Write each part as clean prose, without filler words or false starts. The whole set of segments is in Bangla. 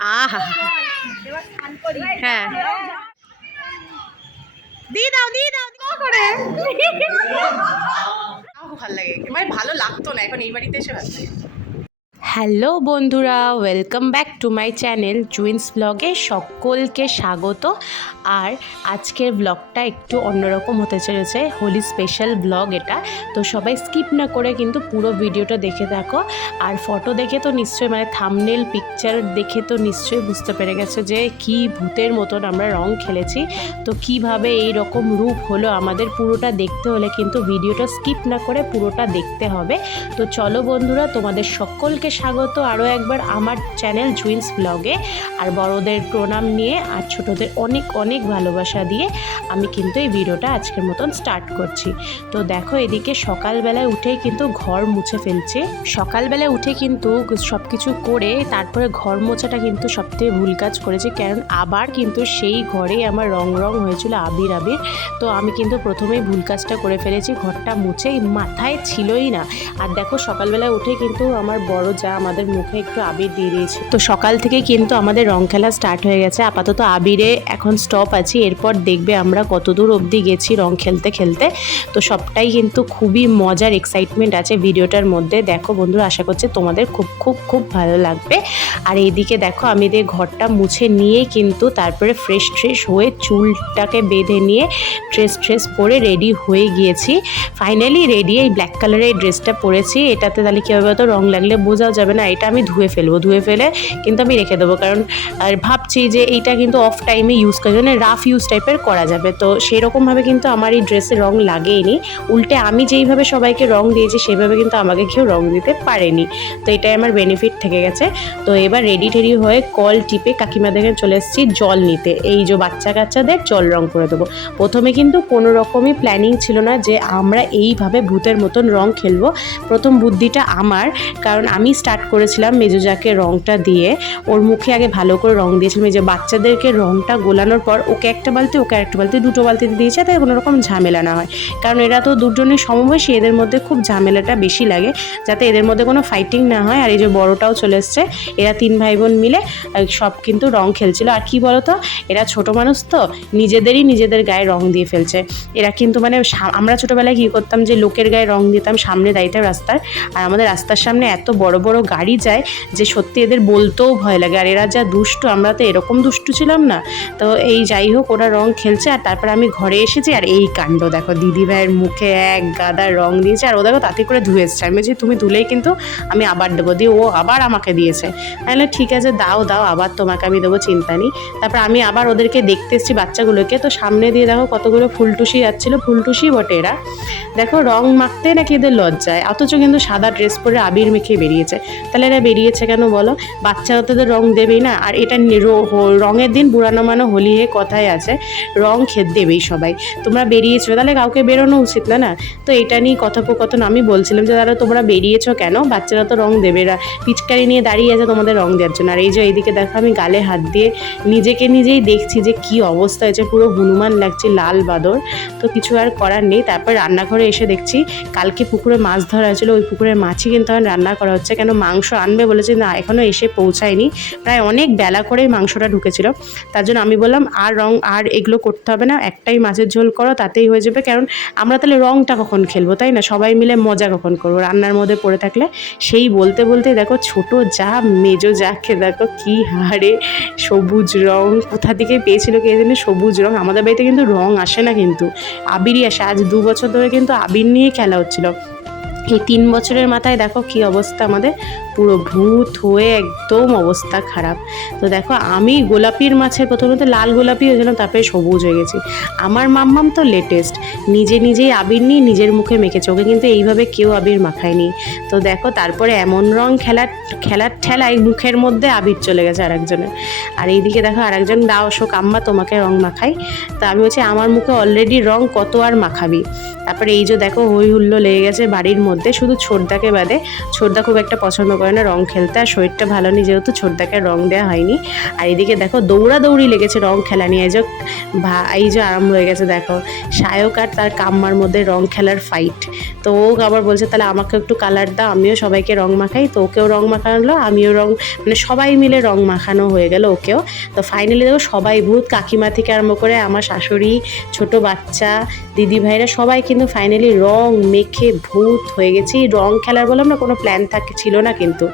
আহা হ্যাঁ দিয়ে দাও করে ভালো লাগে, মানে ভালো লাগতো না, এখন এই বাড়িতে এসে ভালো লাগে। হ্যালো বন্ধুরা, welcome back to my channel Juin's ব্লগে সকলকে স্বাগত। আর আজকের ব্লগটা একটু অন্যরকম হতে চলেছে, হোলি স্পেশাল ব্লগ এটা। তো সবাই স্কিপ না করে কিন্তু পুরো ভিডিওটা দেখে থাকো। আর ফটো দেখে তো নিশ্চয়ই, মানে থাম্বনেল পিকচার দেখে তো নিশ্চয়ই বুঝতে পেরে গেছো যে কি ভূতের মতন আমরা রং খেলেছি। তো কিভাবে এই রকম রূপ হলো আমাদের, পুরোটা দেখতে হলে কিন্তু ভিডিওটা স্কিপ না করে পুরোটা দেখতে হবে। তো চলো বন্ধুরা, তোমাদের সকলকে স্বাগত আরও একবার আমার চ্যানেল জুইন্স ব্লগে। আর বড়দের প্রণাম নিয়ে আর ছোটদের অনেক অনেক ভালোবাসা দিয়ে আমি কিন্তু এই ভিডিওটা আজকের মতন স্টার্ট করছি। তো দেখো, এদিকে সকালবেলায় উঠেই কিন্তু ঘর মুছে ফেলছে। সকালবেলায় উঠে কিন্তু সব কিছু করে তারপরে ঘর মোছাটা কিন্তু সবথেকে ভুল কাজ করেছি, কারণ আবার কিন্তু সেই ঘরেই আমার রং হয়েছিল আবির। তো আমি কিন্তু প্রথমেই ভুল কাজটা করে ফেলেছি, ঘরটা মুছে মাথায় ছিলই না। আর দেখো, সকালবেলায় উঠে কিন্তু আমার বড় যা আমাদের মুখে একটু আবির দিয়ে দিয়েছে। তো সকাল থেকে কিন্তু আমাদের রং খেলা স্টার্ট হয়ে গেছে। আপাতত আবিরে এখন স্টপ আছি, এরপর দেখবে আমরা কতদূর অবধি গেছি রং খেলতে খেলতে। তো সবটাই কিন্তু খুবই মজার, এক্সাইটমেন্ট আছে ভিডিওটার মধ্যে। দেখো বন্ধুরা, আশা করছি তোমাদের খুব খুব খুব ভালো লাগবে। আর এইদিকে দেখো, আমি ঘরটা মুছে নিয়ে কিন্তু তারপরে ফ্রেশ হয়ে চুলটাকে বেঁধে নিয়ে ড্রেস পরে রেডি হয়ে গিয়েছি। Finally ready. এই ব্ল্যাক কালারের ড্রেসটা পরেছি, এটাতে তাহলে কী হবে, তো রং লাগলে বোঝাও যাবে না। এটা আমি ধুয়ে ফেলে কিন্তু আমি রেখে দেবো, কারণ আর ভাবছি যে এইটা কিন্তু অফ টাইমে ইউজ করার জন্য রাফ ইউজ টাইপের করা যাবে। তো সেরকমভাবে কিন্তু আমার এই ড্রেসে রং লাগেইনি, উল্টে আমি যেইভাবে সবাইকে রং দিয়েছি সেভাবে কিন্তু আমাকে কেউ রং দিতে পারেনি। তো এটাই আমার বেনিফিট থেকে গেছে। তো এবার রেডি হয়ে কল টিপে কাকিমা দেখে চলে এসেছি জল নিতে। এই যে বাচ্চা কাচ্চাদের জল রং করে দেবো। প্রথমে কিন্তু কোনো রকমই প্ল্যানিং ছিল না যে আমরা এইভাবে ভূতের মতন রং খেলবো। প্রথম বুদ্ধিটা আমার, কারণ আমি স্টার্ট করেছিলাম মেজোজাকে রংটা দিয়ে। ওর মুখে আগে ভালো করে রং দিয়েছিলাম। এই যে বাচ্চাদেরকে রংটা গোলানোর পর ওকে একটা বালতি, ওকে একটা বালতি, দুটো বালতিতে দিয়েছে, তাই কোনো রকম ঝামেলা না হয়। কারণ এরা তো দুজনই সমবয়সী, এদের মধ্যে খুব ঝামেলাটা বেশি লাগে, যাতে এদের মধ্যে কোনো ফাইটিং না হয়। আর এই যে বড়টাও চলে এসছে, এরা 3 ভাই বোন মিলে সব কিন্তু রং খেলছিল। আর কি বলতো, এরা ছোট মানুষ তো নিজেদের গায়ে রং দিয়ে ফেলছে। এরা কিন্তু মানে আমরা ছোটোবেলায় কী করতাম, যে লোকের গায়ে রং দিতাম, সামনে দাঁড়িয়ে রাস্তার। আর আমাদের রাস্তার সামনে এত বড় বড় গাড়ি যায় যে সত্যি এদের বলতেও ভয় লাগে। আর এরা যা দুষ্টু, আমরা তো এরকম দুষ্টু ছিলাম না। তো এই যাই হোক, ওরা রং খেলছে। আর তারপর আমি ঘরে এসেছি, আর এই কাণ্ড দেখো, দিদি ভাইয়ের মুখে এক গাদা রং দিয়েছে। আর ও দেখো তাতে করে ধুয়ে এসছে। আমি বলছি তুমি ধুলেই কিন্তু আমি আবার দেবো, দিয়ে ও আবার আমাকে দিয়েছে। তাহলে ঠিক আছে, দাও আবার তোমাকে আমি দেবো, চিন্তা নেই। তারপর আমি আবার ওদেরকে দেখতে এসেছি বাচ্চাগুলোকে। তো সামনে দিয়ে দেখো কতগুলো ফুলটুসি যাচ্ছিলো, ফুলটুসি বটে এরা। দেখো রং মাখতে নাকি এদের লজ্জায়, অথচ কিন্তু সাদা ড্রেস পরে আবির মেখে বেরিয়েছে। তাহলে এরা বেরিয়েছে কেন বলো? বাচ্চারা তো রং দেবেই না। আর এটা রঙের দিন বুড়ানো মানে হোলি হে কথাই আছে, রং দেবেই সবাই। তোমরা বেরিয়েছো, তাহলে কাউকে বেরোনো উচিত না। তো এটা নিয়ে কথোপকথন আমি বলছিলাম যে দাদা তোমরা বেরিয়েছো কেন, বাচ্চারা তো রং দেবে, এরা পিচকারি নিয়ে দাঁড়িয়ে আছে তোমাদের রং দেওয়ার জন্য। আর এই যে এইদিকে দেখো, আমি গালে হাত দিয়ে নিজেই দেখছি যে কি অবস্থা হয়েছে, পুরো হনুমান লাগছে, লাল বাদর। তো কিছু আর করার নেই। তারপর রান্নাঘরে এসে দেখছি কালকে পুকুরে মাছ ধরা হয়েছিল, ওই পুকুরের মাছই কিন্তু এখন রান্না করা হচ্ছে। কেন মাংস আনবে বলেছে, না এখনও এসে পৌঁছায়নি, প্রায় অনেক বেলা করেই মাংসটা ঢুকেছিল। তার জন্য আমি বললাম আর এগুলো করতে হবে না, একটাই মাছের ঝোল করো, তাতেই হয়ে যাবে। কারণ আমরা তাহলে রংটা কখন খেলবো, তাই না? সবাই মিলে মজা কখন করবো রান্নার মধ্যে পড়ে থাকলে। সেই বলতে দেখো ছোট যা মেজো যাকে দেখো কি হারে সবুজ রং কোথা থেকে পেয়েছিল কে জানে, সবুজ রং। আমাদের বাড়িতে কিন্তু রং আসে না, কিন্তু আবিরই আসে। আজ 2 বছর ধরে কিন্তু আবির নিয়ে খেলা হচ্ছিল। এই 3 বছরের মাথায় দেখো কি অবস্থা আমাদের, পুরো ভূত হয়ে একদম অবস্থা খারাপ। তো দেখো, আমি গোলাপির মাঝে প্রথমত লাল গোলাপি হয়েছিলাম, তারপরে সবুজ হয়ে গেছি। আমার মাম্মাম তো লেটেস্ট, নিজেই আবির নিয়ে নিজের মুখে মেখেছে, ওকে কিন্তু এইভাবে কেউ আবির মাখায়নি। তো দেখো, তারপরে এমন রং খেলার ঠেলায় মুখের মধ্যে আবির চলে গেছে আরেকজনের। আর এইদিকে দেখো আরেকজন, দাও শোক আম্মা তোমাকে রং মাখাই। তো আমি বলছি আমার মুখে অলরেডি রং, কত আর মাখাবি। তারপরে এই যে দেখো হই হুল্লো লেগে গেছে বাড়ির মধ্যে, শুধু ছোটদাকে বাদে। ছোটদা খুব একটা পছন্দ করে করে না রং খেলতে, আর শরীরটা ভালো নেই যেহেতু ছোটদাকে রং দেওয়া হয়নি। আর এদিকে দেখো দৌড়াদৌড়ি লেগেছে রং খেলা নিয়ে, এই যে আরম্ভ হয়ে গেছে দেখো সায়ক আর তার কাম্মার মধ্যে রং খেলার ফাইট। তো ও আবার বলছে তাহলে আমাকে একটু কালার দাও, আমিও সবাইকে রং মাখাই। তো ওকেও রং মাখানো, আমিও রং, মানে সবাই মিলে রং মাখানো হয়ে গেল ওকেও। তো ফাইনালি দেখো সবাই ভূত, কাকিমা থেকে আরম্ভ করে আমার শাশুড়ি, ছোট বাচ্চা, দিদি ভাইরা সবাই কিন্তু ফাইনালি রং মেখে ভূত হয়ে গেছি। রং খেলার বললাম না কোনো প্ল্যান ছিল না, কিন্তু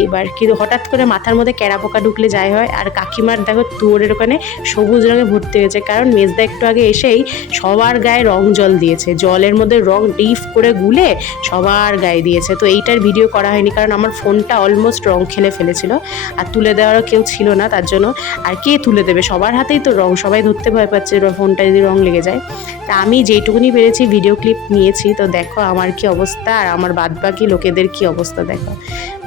এইবার কিন্তু হঠাৎ করে মাথার মধ্যে ক্যারা পোকা ঢুকলে যাই হয়। আর কাকিমার দেখো তুয়োরের ওখানে সবুজ রঙে ভর্তি হয়েছে, কারণ মেজদা একটু আগে এসেই সবার গায়ে রং জল দিয়েছে, জলের মধ্যে রং ডিপ করে গুলে সবার গায়ে দিয়েছে। তো এইটার ভিডিও করা হয়নি কারণ আমার ফোনটা অলমোস্ট রং খেলে ফেলেছিল, আর তুলে দেওয়ারও কেউ ছিল না তার জন্য। আর কে তুলে দেবে, সবার হাতেই তো রং, সবাই ধরতে ভয় পাচ্ছে ফোনটা যদি রং লেগে যায়। তা আমি যেইটুকুনি পেরেছি ভিডিও ক্লিপ নিয়েছি। তো দেখো আমার কি অবস্থা, আর আমার বাদবাকি লোকেদের কি অবস্থা দেখো,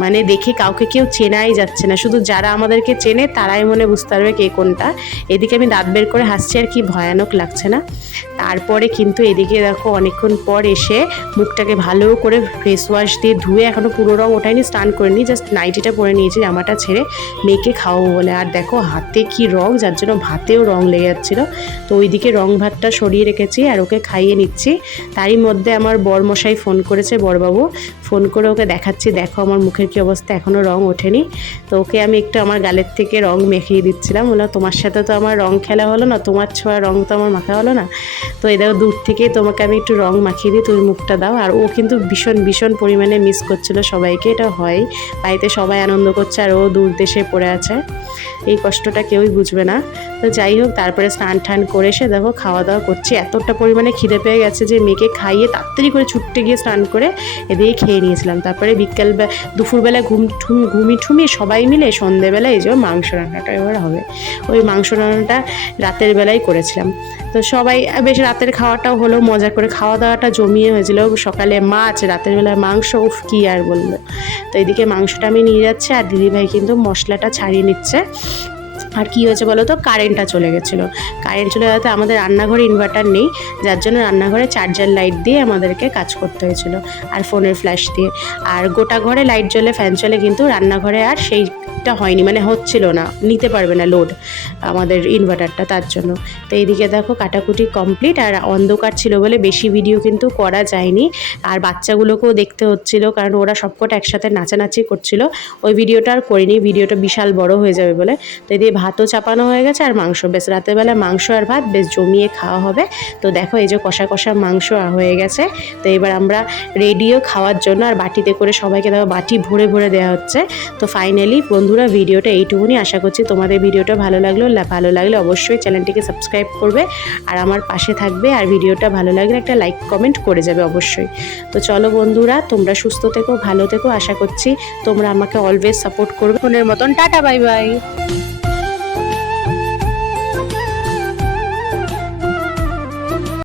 মানে দেখে কাউকে কেউ চেনাই যাচ্ছে না, শুধু যারা আমাদেরকে চেনে তারাই মনে বুঝতে পারবে কে কোনটা। এদিকে আমি দাঁত বের করে হাসছি, আর কি ভয়ানক লাগছে না। তারপরে কিন্তু এদিকে দেখো অনেকক্ষণ পর এসে মুখটাকে ভালো করে ফেস ওয়াশ দিয়ে ধুয়ে, এখনও পুরো রং ওঠাইনি, স্নান করে নিই, জাস্ট নাইটিটা পরে নিয়েছি জামাটা ছেড়ে মেয়েকে খাওয়াবো বলে। আর দেখো হাতে কি রং, যার জন্য ভাতেও রং লেগে যাচ্ছিলো। তো ওইদিকে রং ভাতটা সরিয়ে রেখেছি আর ওকে খাইয়ে নিচ্ছি। তারই মধ্যে আমার বরমশাই ফোন করেছে, বরবাবু ফোন করে ওকে দেখাচ্ছি দেখো আমার মুখের কি অবস্থা, এখনও রং ওঠেনি। তো ওকে আমি একটু আমার গালের থেকে রং মেখিয়ে দিচ্ছিলাম, বললাম তোমার সাথে তো আমার রং খেলা হলো না, তোমার ছোঁয়া রং তো আমার মাখা হলো না। তো এই দেখো দূর থেকে তোমাকে আমি একটু রং মাখিয়ে দিই, তুমি মুখটা দাও। আর ও কিন্তু ভীষণ ভীষণ পরিমাণে মিস করছিল সবাইকে, এটা হয় বাড়িতে সবাই আনন্দ করছে আর ও দূর দেশে পড়ে আছে, এই কষ্টটা কেউই বুঝবে না। তো যাই হোক, তারপরে স্নান টান করে এসে দেখো খাওয়া দাওয়া করছি। এতটা পরিমাণে খিদে পেয়ে গেছে যে মেয়েকে খাইয়ে তাড়াতাড়ি করে ছুটতে গিয়ে স্নান করে এদিকে খেয়ে নিয়েছিলাম। তারপরে দুপুরবেলায় ঘুমিয়ে সবাই মিলে সন্ধেবেলায় এই যে মাংস রান্নাটা এবার হবে, ওই মাংস রান্নাটা রাতের বেলায় করেছিলাম। তো সবাই বেশ রাতের খাওয়াটাও হলো, মজা করে খাওয়া দাওয়াটা জমিয়ে হয়েছিল, সকালে মাছ, রাতের বেলায় মাংস, উফ কি আর বললো। তো এদিকে মাংসটা আমি নিয়ে যাচ্ছি আর দিদিভাই কিন্তু মশলাটা ছাড়িয়ে নিচ্ছে। আর কী হয়েছে বলো তো, কারেন্টটা চলে গেছিলো। কারেন্ট চলে যাওয়াতে আমাদের রান্নাঘরে ইনভার্টার নেই, যার জন্য রান্নাঘরে চার্জার লাইট দিয়ে আমাদেরকে কাজ করতে হয়েছিল, আর ফোনের ফ্ল্যাশ দিয়ে। আর গোটা ঘরে লাইট জ্বলে ফ্যান চলে, কিন্তু রান্নাঘরে আর সেইটা হয়নি, মানে হচ্ছিল না, নিতে পারবে না লোড আমাদের ইনভার্টারটা, তার জন্য। তো এইদিকে দেখো কাটাকুটি কমপ্লিট, আর অন্ধকার ছিল বলে বেশি ভিডিও কিন্তু করা যায়নি। আর বাচ্চাগুলোকেও দেখতে হচ্ছিল, কারণ ওরা সবকটা একসাথে নাচানাচি করছিল, ওই ভিডিওটা আর করিনি, ভিডিওটা বিশাল বড় হয়ে যাবে বলে। তো এদিকে ভাতও চাপানো হয়ে গেছে আর মাংস, বেশ রাতের বেলা মাংস আর ভাত বেশ জমিয়ে খাওয়া হবে। তো দেখো এই যে কষা কষা মাংস হয়ে গেছে। তো এবার আমরা রেডিও খাওয়ার জন্য, আর বাটিতে করে সবাইকে দেখো বাটি ভরে ভরে দেওয়া হচ্ছে। তো ফাইনালি বন্ধুরা ভিডিওটা এইটুকুনি, আশা করছি তোমাদের ভিডিওটা ভালো লাগলে অবশ্যই চ্যানেলটিকে সাবস্ক্রাইব করবে আর আমার পাশে থাকবে, আর ভিডিওটা ভালো লাগলে একটা লাইক কমেন্ট করে যাবে অবশ্যই। তো চলো বন্ধুরা, তোমরা সুস্থ থেকো, ভালো থেকো, আশা করছি তোমরা আমাকে অলওয়েজ সাপোর্ট করবে। ফোনের মতন টাটা, বাই বাই।